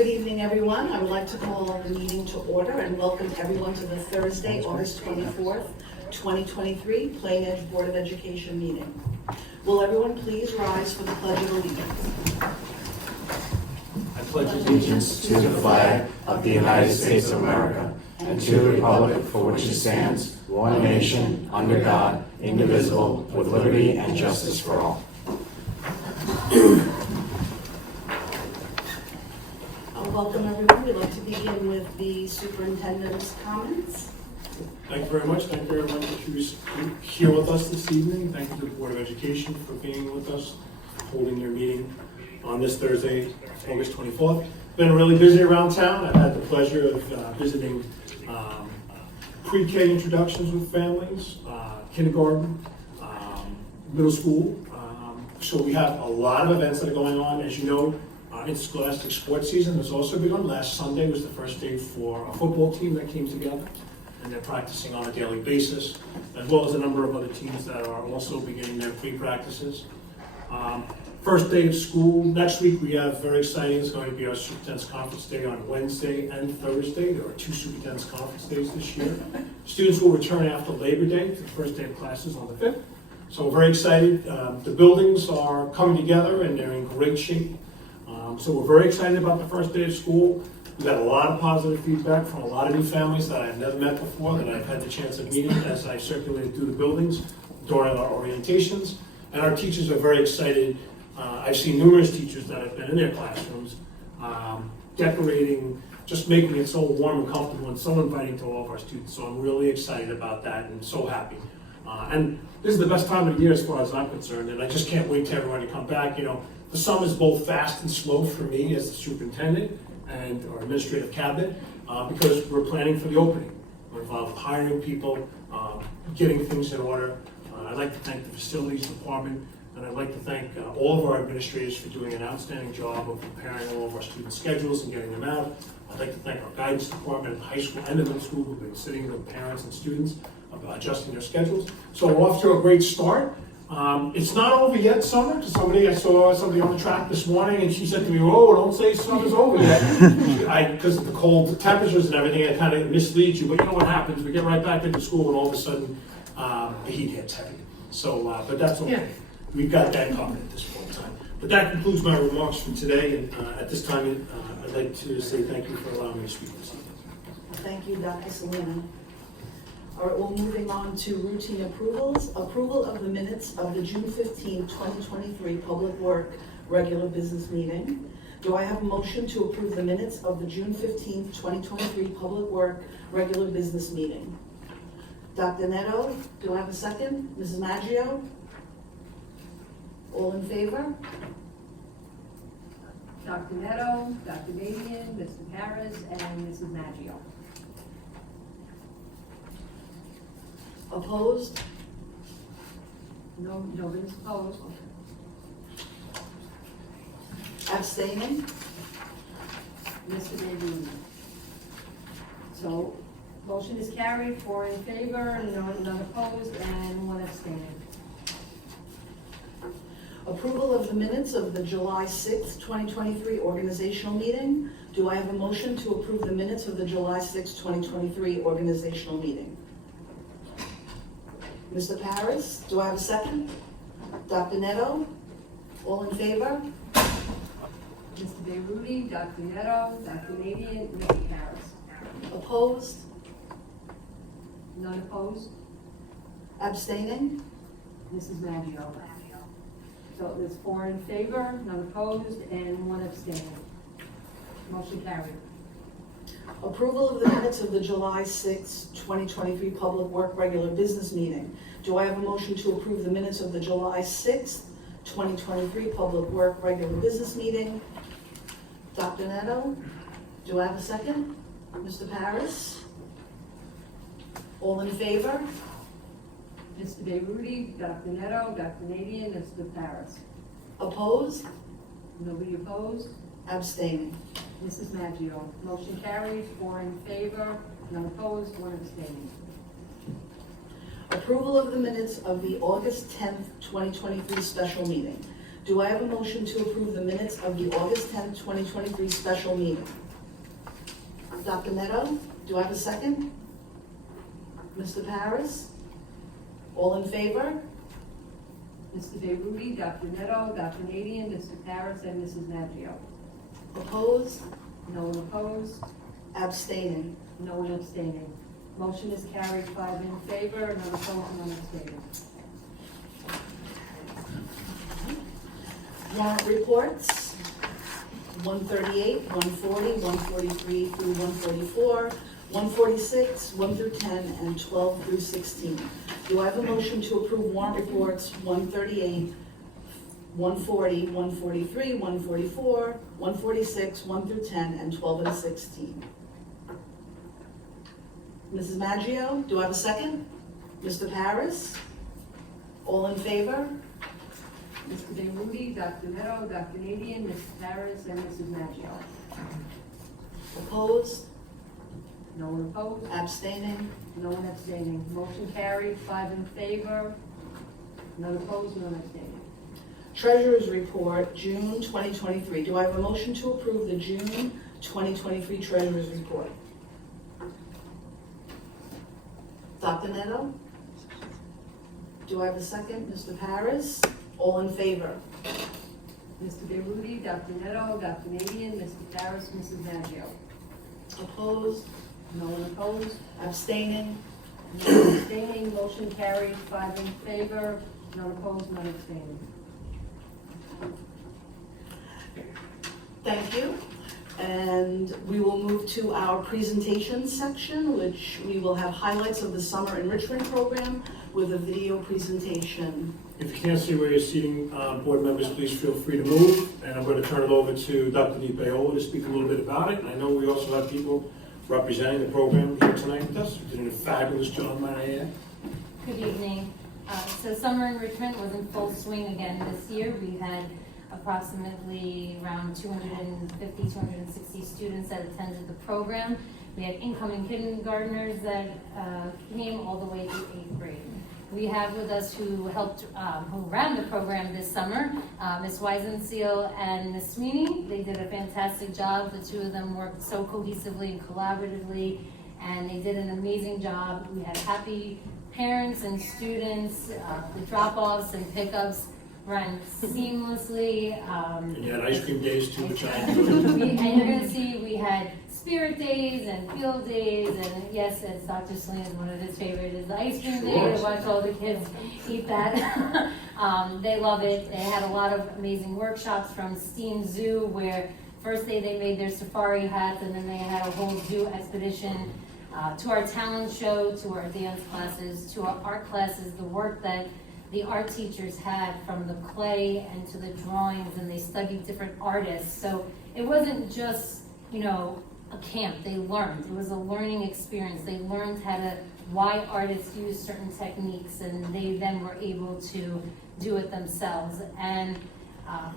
Good evening, everyone. I would like to call the meeting to order and welcome everyone to the Thursday, August 24th, 2023 Plainedge Board of Education meeting. Will everyone please rise for the Pledge of Allegiance? I pledge allegiance to the flag of the United States of America and to the republic for which it stands, one nation, under God, indivisible, with liberty and justice for all. Welcome, everyone. We'd like to begin with the superintendent's comments. Thank you very much. Thank you everyone who's here with us this evening. Thank you to the Board of Education for being with us, holding their meeting on this Thursday, August 24th. Been really busy around town. I've had the pleasure of visiting pre-K introductions with families, kindergarten, middle school. So we have a lot of events that are going on. As you know, interscholastic sports season has also begun. Last Sunday was the first day for a football team that came together, and they're practicing on a daily basis, as well as a number of other teams that are also beginning their pre-practices. First day of school next week, we have very exciting. It's going to be our Superintendent's Conference Day on Wednesday and Thursday. There are 2 Superintendent's Conference Days this year. Students will return after Labor Day to the first day of classes on the 5th. So we're very excited. The buildings are coming together and they're in great shape. So we're very excited about the first day of school. We've got a lot of positive feedback from a lot of new families that I've never met before, that I've had the chance of meeting as I circulated through the buildings during our orientations. And our teachers are very excited. I've seen numerous teachers that have been in their classrooms, decorating, just making it so warm and comfortable and so inviting to all of our students. So I'm really excited about that and so happy. And this is the best time of the year as far as I'm concerned, and I just can't wait to everyone to come back. You know, the summer is both fast and slow for me as the superintendent and our administrative cabinet because we're planning for the opening. We're involved with hiring people, getting things in order. I'd like to thank the facilities department, and I'd like to thank all of our administrators for doing an outstanding job of preparing all of our student schedules and getting them out. I'd like to thank our guidance department at the high school and the middle school who've been sitting with parents and students about adjusting their schedules. So we're off to a great start. It's not over yet, summer. I saw somebody on the track this morning, and she said to me, "Oh, don't say summer's over yet." Because of the cold temperatures and everything, it kind of misleads you. But you know what happens? We get right back into school, and all of a sudden, the heat hits heavy. So, but that's okay. We've got that covered at this point in time. But that concludes my remarks for today. And at this time, I'd like to say thank you for allowing me to speak this evening. Thank you, Dr. Salina. All right, we're moving on to routine approvals. Approval of the minutes of the June 15, 2023 Public Work Regular Business Meeting. Do I have a motion to approve the minutes of the June 15, 2023 Public Work Regular Business Meeting? Dr. Netto, do I have a second? Mrs. Maggio? All in favor? Dr. Netto, Dr. Davian, Mr. Harris, and Mrs. Maggio. Opposed? Nobody's opposed. Abstaining? Mr. Davian. So, motion is carried, 4 in favor, none opposed, and 1 abstaining. Approval of the minutes of the July 6, 2023 organizational meeting. Do I have a motion to approve the minutes of the July 6, 2023 organizational meeting? Mr. Paris, do I have a second? Dr. Netto, all in favor? Mr. Beruti, Dr. Netto, Dr. Davian, Mr. Harris. Opposed? None opposed. Abstaining? Mrs. Maggio. So there's 4 in favor, none opposed, and 1 abstaining. Motion carried. Approval of the minutes of the July 6, 2023 Public Work Regular Business Meeting. Do I have a motion to approve the minutes of the July 6, 2023 Public Work Regular Business Meeting? Dr. Netto, do I have a second? Mr. Paris? All in favor? Mr. Beruti, Dr. Netto, Dr. Davian, Mr. Paris. Opposed? Nobody opposed. Abstaining. Mrs. Maggio. Motion carries, 4 in favor, none opposed, 1 abstaining. Approval of the minutes of the August 10th, 2023 special meeting. Do I have a motion to approve the minutes of the August 10th, 2023 special meeting? Dr. Neto, do I have a second? Mr. Paris? All in favor? Mr. Rudy, Dr. Neto, Dr. Nadian, Mr. Paris, and Mrs. Maggio. Opposed? No one opposed, Abstaining. no one abstaining. Motion is carried, 5 in favor, none opposed, none abstaining. Warrant reports, 138, 140, 143 through 144, 146, 1 through 10, and 12 through 16. Do I have a motion to approve warrant reports 138, 140, 143, 144, 146, 1 through 10, and 12 and 16? Mrs. Maggio, do I have a second? Mr. Paris? All in favor? Mr. Rudy, Dr. Neto, Dr. Nadian, Mr. Paris, and Mrs. Maggio. Opposed? No one opposed, Abstaining? no one abstaining. Motion carried, 5 in favor, none opposed, none abstaining. Treasurer's report, June 2023. Do I have a motion to approve the June 2023 Treasurer's report? Dr. Neto? Do I have a second? Mr. Paris? All in favor? Mr. Rudy, Dr. Neto, Dr. Nadian, Mr. Paris, Mrs. Maggio. Opposed? No one opposed, Abstaining? no one abstaining. Motion carried, 5 in favor, none opposed, none abstaining. Thank you. And we will move to our presentation section, which we will have highlights of the summer enrichment program with a video presentation. If you can't see where you're sitting, board members, please feel free to move. And I'm going to turn it over to Dr. BOE to speak a little bit about it. And I know we also have people representing the program here tonight with us, who did a fabulous job, might I add. Good evening. So summer enrichment was in full swing again this year. We had approximately around 250, 260 students that attended the program. We had incoming kindergartners that came all the way to 8th grade. We have with us who helped, who ran the program this summer, Ms. Weisenseal and Ms. Sweeney. They did a fantastic job. The two of them worked so cohesively and collaboratively, and they did an amazing job. We had happy parents and students. The drop-offs and pickups ran seamlessly. And you had ice cream days too, which I enjoyed. And you're gonna see, we had spirit days and field days, and yes, as Dr. Sleen is one of his favorite, is the ice cream day, to watch all the kids eat that. They love it. They had a lot of amazing workshops from STEAM Zoo, where first day they made their safari hats, and then they had a whole zoo expedition, to our talent show, to our dance classes, to our art classes, the work that the art teachers had, from the clay and to the drawings, and they studied different artists. So it wasn't just, a camp. They learned. It was a learning experience. They learned why artists use certain techniques, and they then were able to do it themselves. And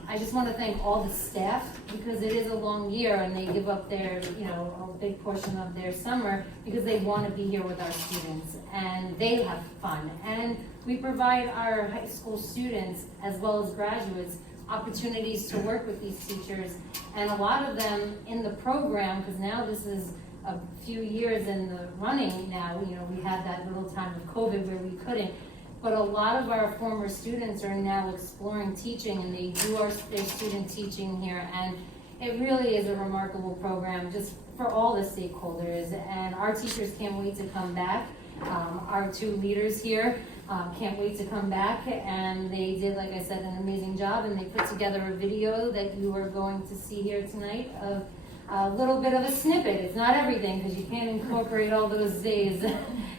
I just want to thank all the staff, because it is a long year and they give up their, a big portion of their summer because they want to be here with our students and they have fun. And we provide our high school students as well as graduates opportunities to work with these teachers, and a lot of them in the program, because now this is a few years in the running now, we had that little time of COVID where we couldn't, but a lot of our former students are now exploring teaching, and they do their student teaching here, and it really is a remarkable program just for all the stakeholders, and our teachers can't wait to come back. Our two leaders here can't wait to come back, and they did, like I said, an amazing job, and they put together a video that you are going to see here tonight of a little bit of a snippet. It's not everything, because you can't incorporate all those days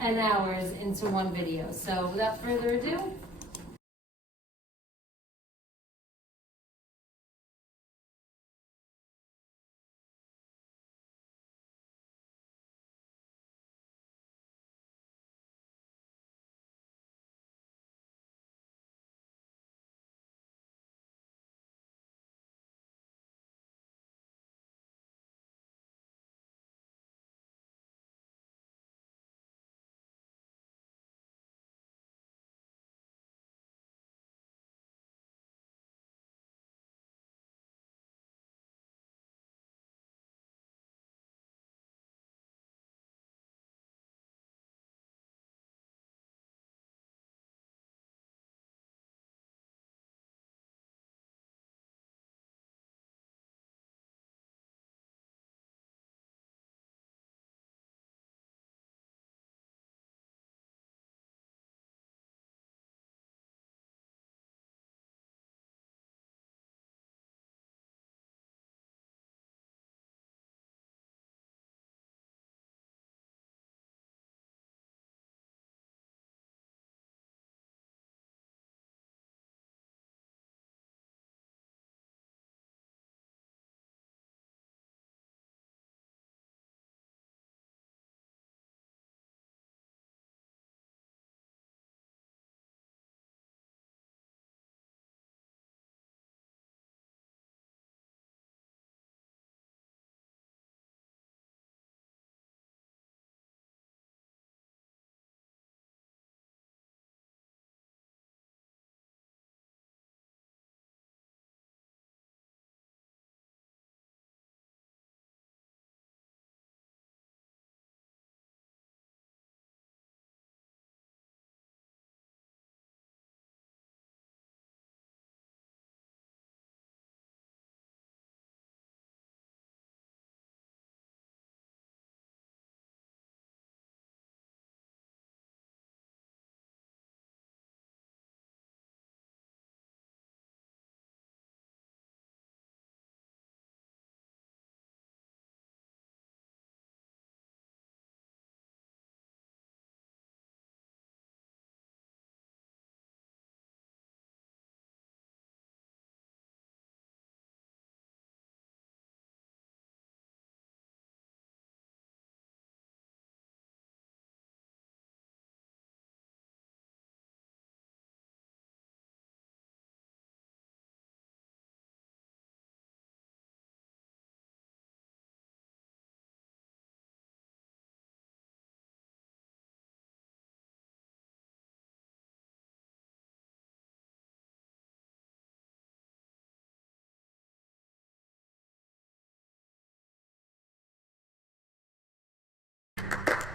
and hours into one video. So without further ado,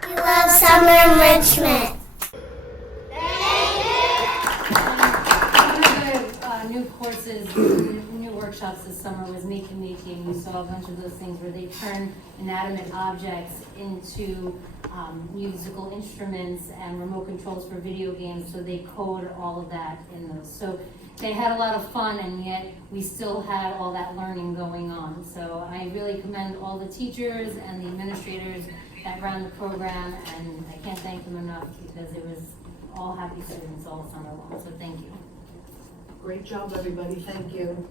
We love summer enrichment. One of the new courses, new workshops this summer was making. We saw a bunch of those things where they turn inanimate objects into musical instruments and remote controls for video games, so they code all of that in those. So they had a lot of fun, and yet we still had all that learning going on. So I really commend all the teachers and the administrators that ran the program, and I can't thank them enough because it was all happy students all summer long, so thank you. Great job, everybody, thank you.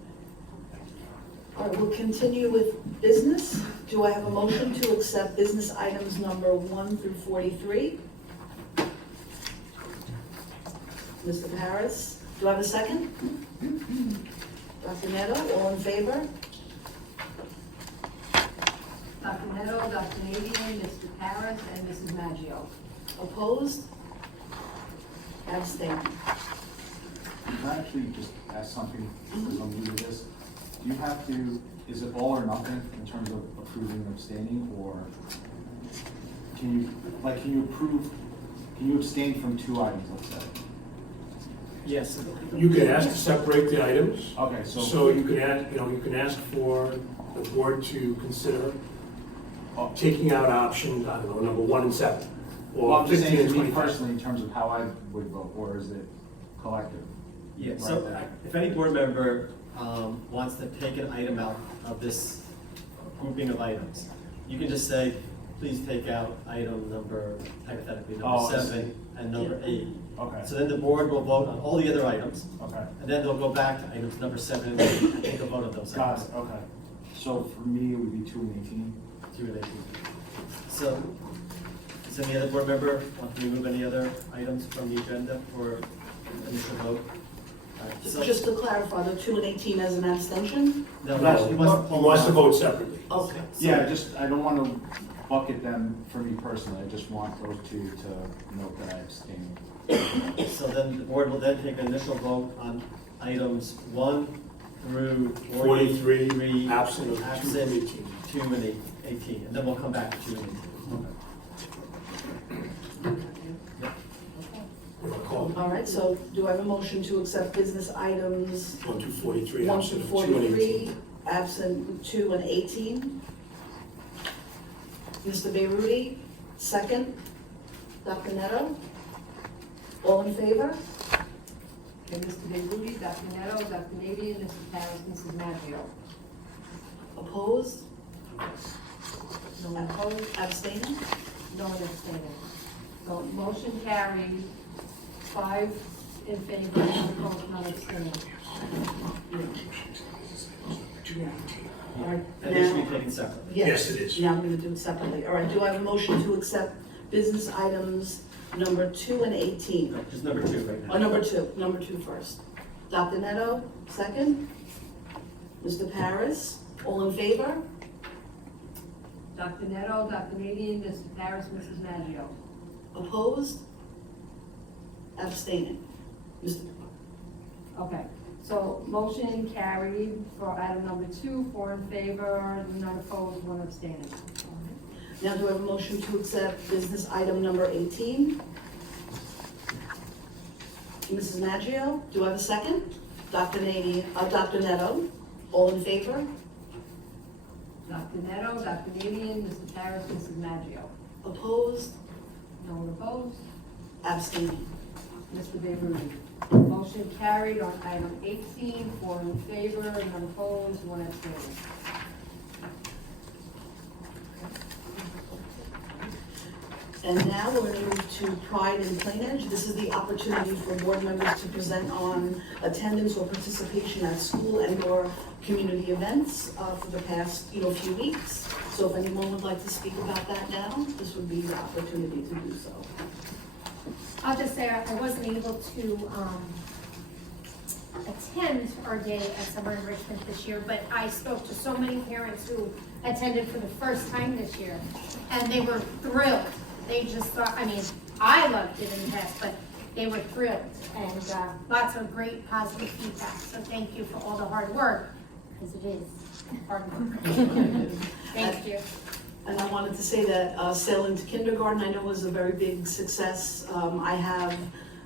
All right, we'll continue with business. Do I have a motion to accept business items number 1 through 43? Mr. Harris, do I have a second? Dr. Neto, all in favor? Dr. Neto, Dr. Nadian, Mr. Paris, and Mrs. Maggio. Opposed? Abstained. Can I actually just ask something, because I'm new to this? Do you have to, is it all or nothing in terms of approving or abstaining, or can you abstain from 2 items, let's say? Yes. You can ask to separate the items. Okay, So you can ask, you can ask for the board to consider taking out option, I don't know, number 1 and 7. Well, Or I'm just 15 saying, and to me 25. personally, in terms of how I would vote, or is it collective? Yeah, so if any board member wants to take an item out of this grouping of items, you can just say, please take out item number, hypothetically, Oh, number I 7 and number 8. Okay, So then the board will vote on all the other items, okay. and then they'll go back to items number 7 and 8 and take a vote of those Got items. it, okay. So for me, it would be 2 and 18. 2 and 18. So, does any other board member want to remove any other items from the agenda for initial vote? All right, so- Just to clarify, the 2 and 18 as an abstention? No, No, he wants to he wants to vote separately. Okay. Yeah, I don't want to bucket them for me personally, I just want those 2 to note that I abstain. So then the board will then take an initial vote on items 1 through 43, absent of 2 and absent 18. 2 and 18, and then we'll come back to 2 and 18. Call All right, so do I have a motion to accept business items 1 through 43, 1 absent through of 2 and 43, 18. absent 2 and 18? Mr. Bayruti, second. Dr. Neto? All in favor? Okay, Mr. Bayruti, Dr. Neto, Dr. Nadian, Mrs. Paris, Mrs. Maggio. Opposed? No one opposed, Abstaining? no one abstaining. So motion carried, 5 in favor, none opposed, none abstaining. Yeah. All right, And they should now, be taken separately. Yes, it is. Now I'm gonna do it separately. All right, do I have a motion to accept business items number 2 and 18? No, just number 2 right now. Oh, number two first. Dr. Neto, second. Mr. Paris, all in favor? Dr. Neto, Dr. Nadian, Mr. Paris, Mrs. Maggio. Opposed? Abstaining? Mr. Okay, so motion carried for item number 2, 4 in favor, none opposed, 1 abstaining. Now do I have a motion to accept business item number 18? Mrs. Maggio, do I have a second? Dr. Neto, all in favor? Dr. Neto, Dr. Nadian, Mr. Paris, Mrs. Maggio. Opposed? No one opposed? Abstaining? Mr. Bayruti. Motion carried on item 18, 4 in favor, none opposed, 1 abstaining. And now we're going to move to Pride in Plainedge. This is the opportunity for board members to present on attendance or participation at school and/or community events for the past, few weeks. So if anyone would like to speak about that now, this would be the opportunity to do so. I'll just say I wasn't able to attend our day at summer enrichment this year, but I spoke to so many parents who attended for the first time this year, and they were thrilled. They just thought, I loved it in the past, but they were thrilled, and lots of great positive feedback. So thank you for all the hard work, because it is hard work. Thank you. And I want wanted to say that Sail into Kindergarten, I know, was a very big success. I have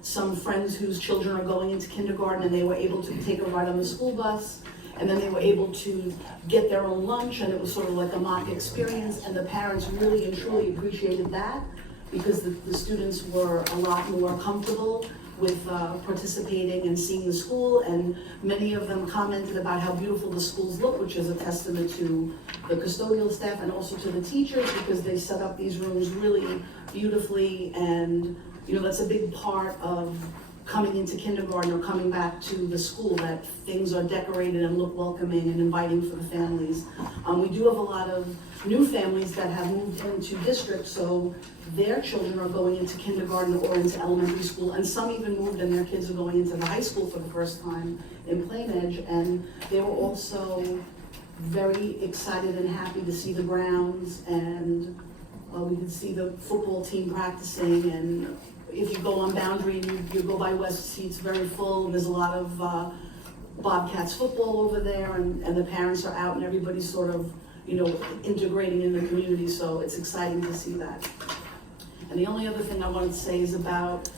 some friends whose children are going into kindergarten, and they were able to take a ride on the school bus, and then they were able to get their own lunch, and it was sort of like a mock experience, and the parents really and truly appreciated that, because the students were a lot more comfortable with participating and seeing the school, and many of them commented about how beautiful the schools look, which is a testament to the custodial staff and also to the teachers, because they set up these rooms really beautifully, and that's a big part of coming into kindergarten or coming back to the school, that things are decorated and look welcoming and inviting for the families. We do have a lot of new families that have moved into district, so their children are going into kindergarten or into elementary school, and some even moved and their kids are going into the high school for the first time in Plainedge, and they were also very excited and happy to see the grounds, and we could see the football team practicing, and if you go on Boundary and you go by West, see it's very full, and there's a lot of Bobcats football over there, and the parents are out, and everybody's sort of, integrating in the community, so it's exciting to see that. And the only other thing I wanted to say is about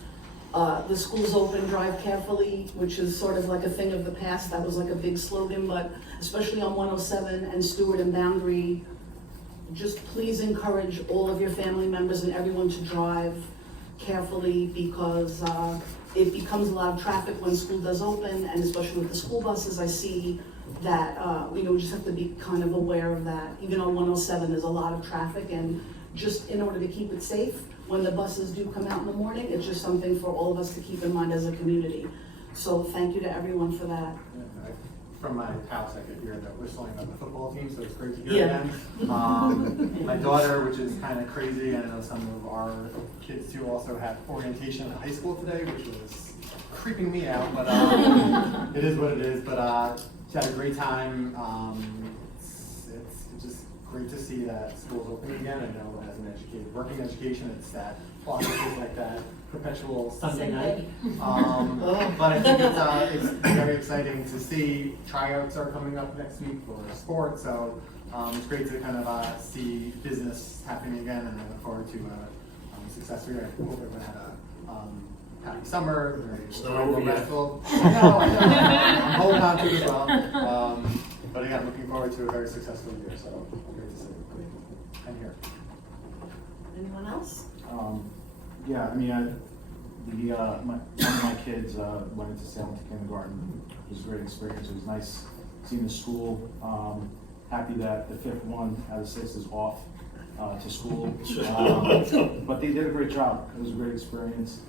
the schools open, drive carefully, which is sort of like a thing of the past. That was like a big slogan, but especially on 107 and Stewart and Boundary, just please encourage all of your family members and everyone to drive carefully, because it becomes a lot of traffic when school does open, and especially with the school buses, I see that we just have to be kind of aware of that. Even on 107, there's a lot of traffic, and just in order to keep it safe, when the buses do come out in the morning, it's just something for all of us to keep in mind as a community. So thank you to everyone for that. From my house, I could hear the whistling of the football team, so it's great to hear again. My daughter, which is kind of crazy, I know some of our kids too also had orientation in high school today, which was creeping me out, but it is what it is. But she had a great time. It's just great to see that school's open again. I know as an educator, working in education, it's that process like that perpetual Sunday night. But I think it's very exciting to see. Tryouts are coming up next week for sports, so it's great to kind of see business happening again, and I look forward to a successful year. I hope everyone had a happy summer, It's not over yet. restful. I'm holding on to it as well. But again, looking forward to a very successful year, so great to see. I'm here. Anyone else? Yeah, I mean, one of my kids went into Sail into Kindergarten. It was a great experience. It was nice seeing the school. Happy that the fifth one out of 6 is off to school. But they did a great job. It was a great experience.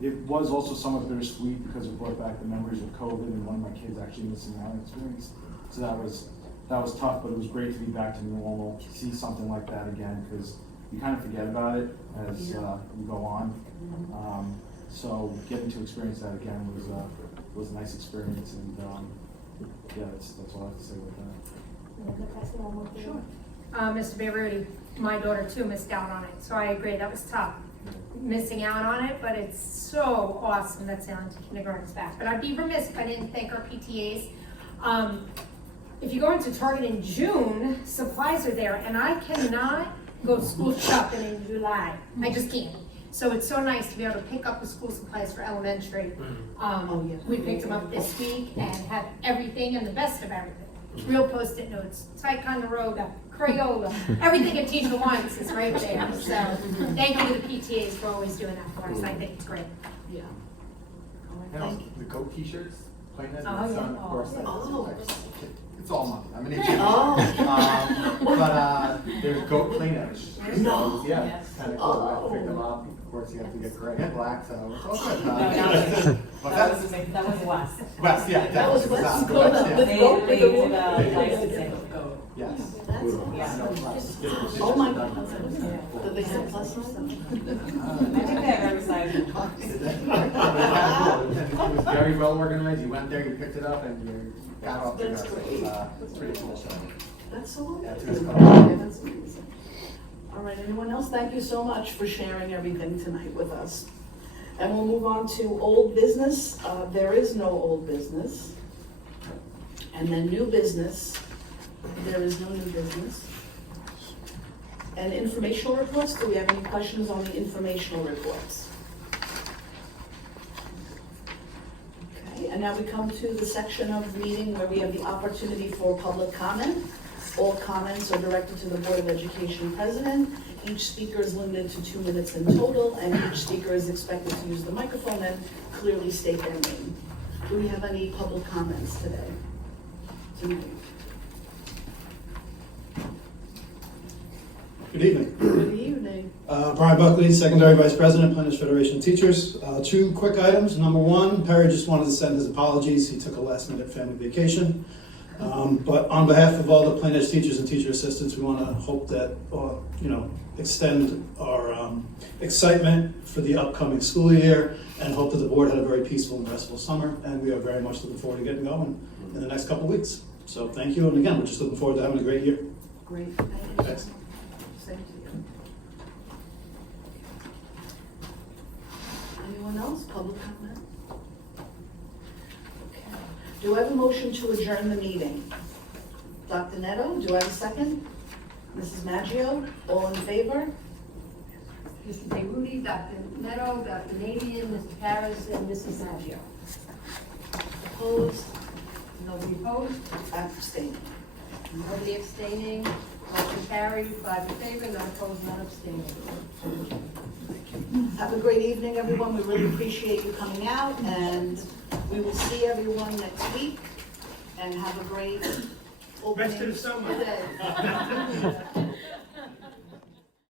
It was also somewhat bittersweet because it brought back the memories of COVID and one of my kids actually missing out on experience. So that was tough, but it was great to be back to normal, see something like that again, because you kind of forget about it as you go on. So getting to experience that again was a nice experience, and yeah, that's all I have to say with that. Sure. Mr. Beirudi, my daughter too missed out on it, so I agree, that was tough. Missing out on it, but it's so awesome that Sail into Kindergarten's back. But I'd be remiss if I didn't thank our PTAs. If you go into Target in June, supplies are there, and I cannot go school shopping in July. I just can't. So it's so nice to be able to pick up the school supplies for elementary. We picked them up this week and have everything and the best of everything. Real Post-it notes, Ticonderoga, Crayola, everything a teacher wants is right there. So thank you to the PTAs for always doing that for us. I think it's great. Yeah. And also the goat t-shirts, Plainedge, Oh, my yeah. son, of course, Oh. it's all money. I'm an idiot. Oh. But there's goat Plainedge. No. So, yeah, it's kind of cool. I have to pick them up. Of course, you have to get gray and black, so it's all good. That was West. West, yeah, That was definitely. West. The West, yeah. They did a licensing of goat. Yes. That's Yeah. awesome. Oh my God. Do they have plus or something? I think they have every size. It was very well organized. You went there, you picked it up, and you got off to go. That's So great. it's pretty cool. So That's so Yeah, wonderful. it's good. Okay, that's amazing. All right, anyone else? Thank you so much for sharing everything tonight with us. And we'll move on to old business. There is no old business. And then new business. There is no new business. And informational reports, do we have any questions on the informational reports? Okay, and now we come to the section of the meeting where we have the opportunity for public comment. All comments are directed to the Board of Education president. Each speaker is limited to 2 minutes in total, and each speaker is expected to use the microphone and clearly state their name. Do we have any public comments today? Tonight? Good evening. Good evening. Brian Buckley, Secondary Vice President, Plainedge Federation of Teachers. 2 quick items. Number 1, Perry just wanted to send his apologies. He took a last-minute family vacation. But on behalf of all the Plainedge teachers and teacher assistants, we want to hope that, extend our excitement for the upcoming school year and hope that the board had a very peaceful and restful summer. And we are very much looking forward to getting going in the next couple of weeks. So thank you. And again, we're just looking forward to having a great year. Great, thank you. Thanks. Same to you. Anyone else, public comment? Okay. Do I have a motion to adjourn the meeting? Dr. Neto, do I have a second? Mrs. Maggio, all in favor? Mr. DeRudy, Dr. Neto, Dr. Nadian, Mr. Harris, and Mrs. Maggio. Opposed? Nobody opposed? Abstained. Nobody abstaining? Motion carried, 5 in favor, none opposed, none abstaining. Have a great evening, everyone. We really appreciate you coming out, and we will see everyone next week. And have a great opening Rest of the summer. day.